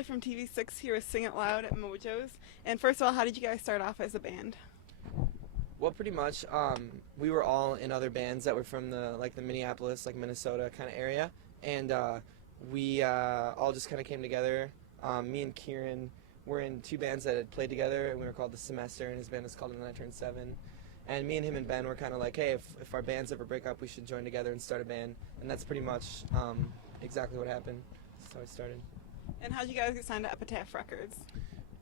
Charlie from TV6 here with Sing It Loud at Mojoe's. And first of all, how did you guys start off as a band? Well, pretty much, we were all in other bands that were from the Minneapolis, Minnesota kind of area, and we all just kind of came together. Me and Kieran were in two bands that had played together, and we were called The Semester, and his band was called When I Turned 7. And me and him and Ben were kind of like, hey, if our bands ever break up, we should join together and start a band. And that's pretty much exactly what happened. That's how we started. And how did you guys get signed to Epitaph Records?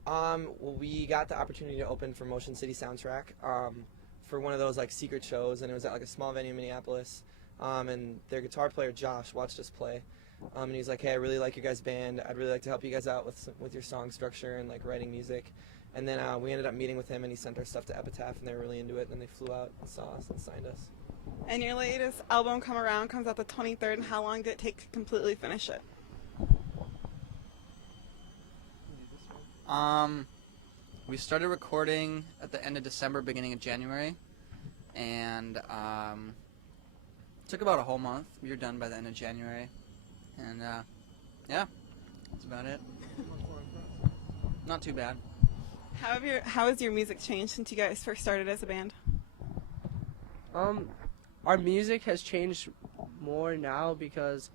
Well, we got the opportunity to open for Motion City Soundtrack for one of those secret shows, and it was at a small venue in Minneapolis. And their guitar player Josh watched us play, and he's like, "Hey, I really like your guys' band. I'd really like to help you guys out with your song structure and writing music." And then we ended up meeting with him, and he sent our stuff to Epitaph, and they were really into it. And then they flew out and saw us and signed us. And your latest album, Come Around, comes out the 23rd. And how long did it take to completely finish it? We started recording at the end of December, beginning of January, and took about a whole month. We were done by the end of January, and yeah, that's about it. Not too bad. How has your music changed since you guys first started as a band? Our music has changed more now because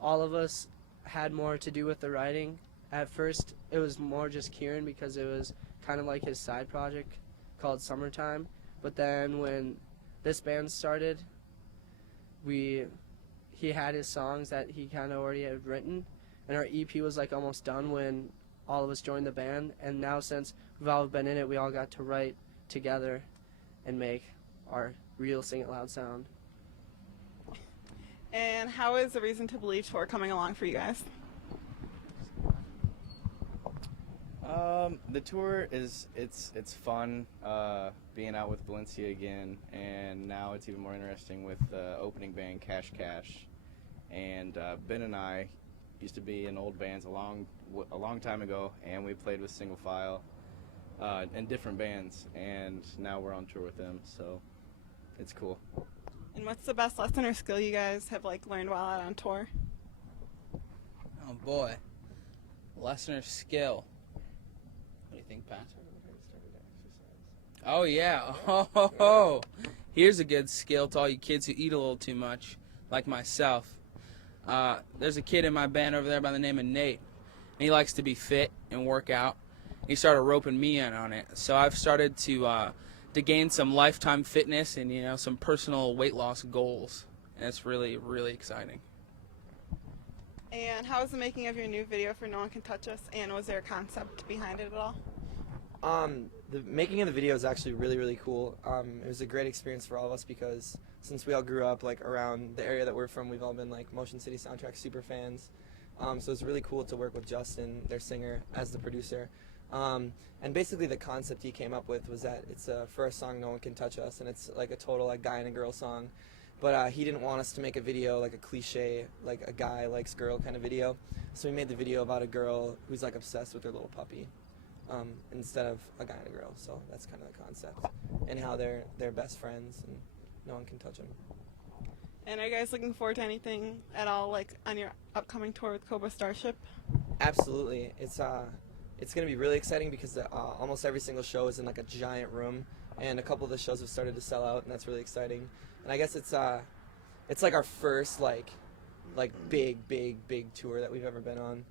all of us had more to do with the writing. At first, it was more just Kieran because it was kind of like his side project called Summertime. But then when this band started, he had his songs that he kind of already had written, and our EP was almost done when all of us joined the band. And now since we've all been in it, we all got to write together and make our real Sing It Loud sound. And how is the Reason to Believe tour coming along for you guys? The tour it's fun being out with Valencia again, and now it's even more interesting with the opening band Cash Cash. And Ben and I used to be in old bands a long time ago, and we played with Single File in different bands, and now we're on tour with them, so it's cool. And what's the best lesson or skill you guys have learned while out on tour? Oh boy, lesson or skill. What do you think, Pat? Oh yeah. Oh, here's a good skill to all you kids who eat a little too much, like myself. There's a kid in my band over there by the name of Nate, and he likes to be fit and work out. He started roping me in on it, so I've started to gain some lifetime fitness and some personal weight loss goals, and it's really, really exciting. And how was the making of your new video for No One Can Touch Us, and was there a concept behind it at all? The making of the video is actually really, really cool. It was a great experience for all of us because since we all grew up around the area that we're from, we've all been Motion City Soundtrack super fans. So it's really cool to work with Justin, their singer, as the producer. And basically the concept he came up with was that it's for a song No One Can Touch Us, and it's a total guy and a girl song. But he didn't want us to make a video a cliche, a guy likes girl kind of video. So we made the video about a girl who's obsessed with her little puppy, instead of a guy and a girl. So that's kind of the concept, and how they're best friends and no one can touch them. And are you guys looking forward to anything at all on your upcoming tour with Cobra Starship? Absolutely. It's going to be really exciting because almost every single show is in a giant room, and a couple of the shows have started to sell out, and that's really exciting. And I guess it's our first big tour that we've ever been on.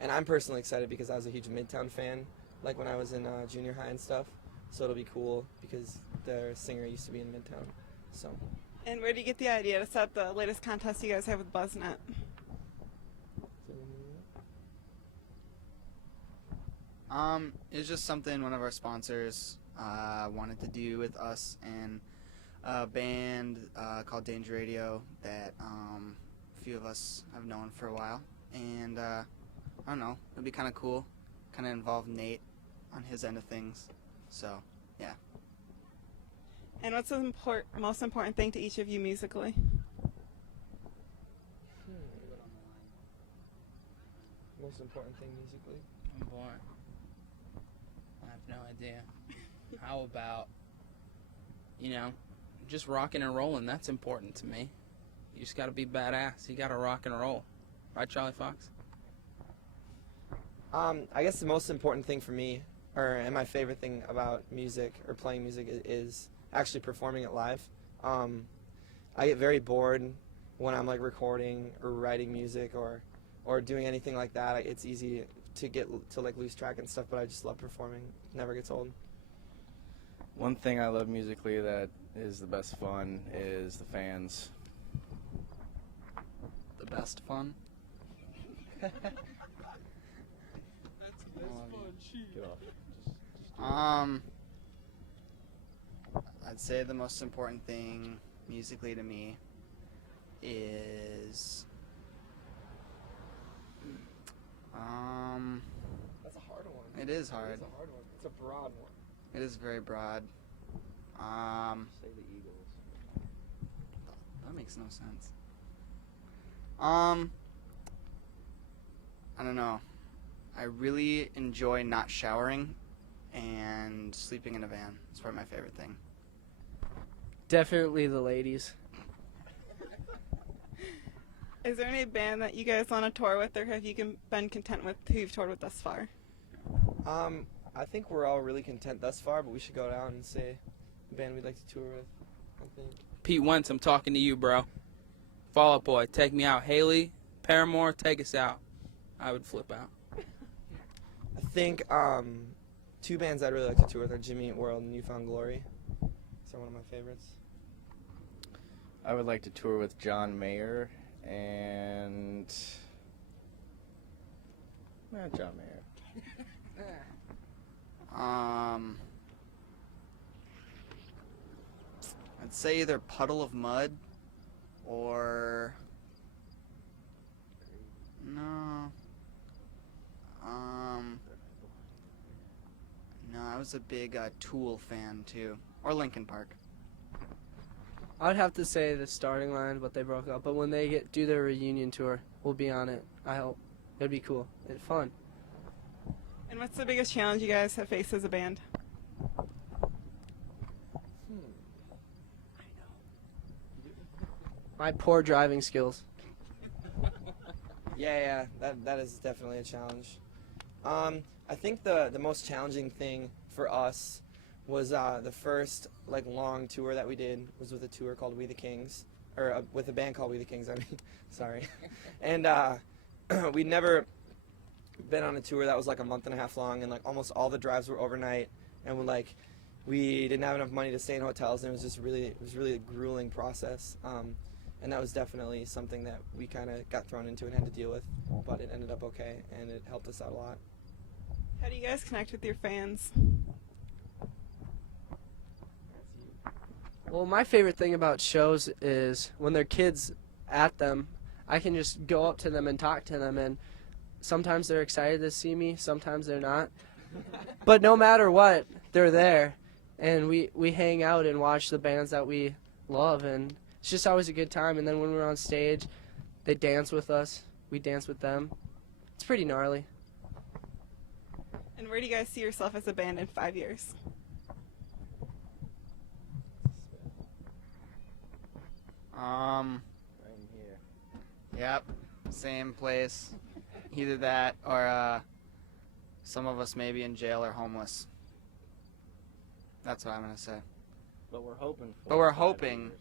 And I'm personally excited because I was a huge Midtown fan when I was in junior high and stuff. So it'll be cool because their singer used to be in Midtown. So. And where did you get the idea to set up the latest contest you guys have with BuzzNet? It's just something one of our sponsors wanted to do with us and a band called Danger Radio that a few of us have known for a while, and I don't know, it'd be kind of cool, kind of involve Nate on his end of things, so yeah. And what's the most important thing to each of you musically? Most important thing musically? Oh boy. I have no idea. How about, just rocking and rolling? That's important to me. You just gotta be badass. You gotta rock and roll. Right, Charlie Fox? I guess the most important thing for me, and my favorite thing about music or playing music is actually performing it live. I get very bored when I'm like recording or writing music or doing anything like that. It's easy to get to like lose track and stuff, but I just love performing. Never gets old. One thing I love musically that is the best fun is the fans. The best fun? Get off. I'd say the most important thing musically to me is That's a hard one. it is hard. It's a hard one. It's a broad one. It is very broad. Say the Eagles. That makes no sense. I don't know. I really enjoy not showering and sleeping in a van. It's probably my favorite thing. Definitely the ladies. Is there any band that you guys want to tour with, or have you been content with who you've toured with thus far? I think we're all really content thus far, but we should go down and say the band we'd like to tour with. I think. Pete Wentz, I'm talking to you, bro. Fall Out Boy, take me out. Haley, Paramore, take us out. I would flip out. I think two bands I'd really like to tour with are Jimmy Eat World and Newfound Glory. Those are one of my favorites. I would like to tour with John Mayer and John Mayer. I'd say either Puddle of Mud or no. No, I was a big Tool fan too, or Linkin Park. I'd have to say the starting line, but they broke up. But when they do their reunion tour, we'll be on it. I hope. It'd be cool. It's fun. And what's the biggest challenge you guys have faced as a band? My poor driving skills. Yeah, that is definitely a challenge. I think the most challenging thing for us was the first like long tour that we did was with a tour called We the Kings, or with a band called We the Kings. I mean, sorry, and we'd never been on a tour that was like a month and a half long, and like almost all the drives were overnight, and we didn't have enough money to stay in hotels, and it was really a grueling process. And that was definitely something that we kind of got thrown into and had to deal with, but it ended up okay, and it helped us out a lot. How do you guys connect with your fans? Well, my favorite thing about shows is when they're kids at them, I can just go up to them and talk to them, and sometimes they're excited to see me, sometimes they're not. But no matter what, they're there, and we hang out and watch the bands that we love, and it's just always a good time. And then when we're on stage, they dance with us, we dance with them. It's pretty gnarly. And where do you guys see yourself as a band in 5 years? Right here. Yep, same place. Either that or some of us maybe in jail or homeless. That's what I'm gonna say. But we're hoping. But we're hoping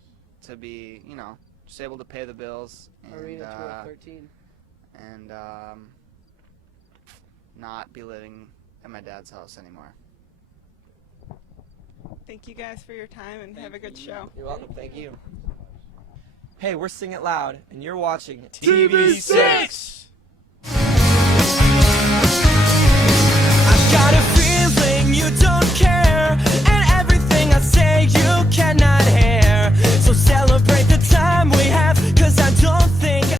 to be, just able to pay the bills Arena 1213. and not be living at my dad's house anymore. Thank you guys for your time and have a good show. You're welcome. Thank you. Hey, we're Sing It Loud, and you're watching TV6. I've got a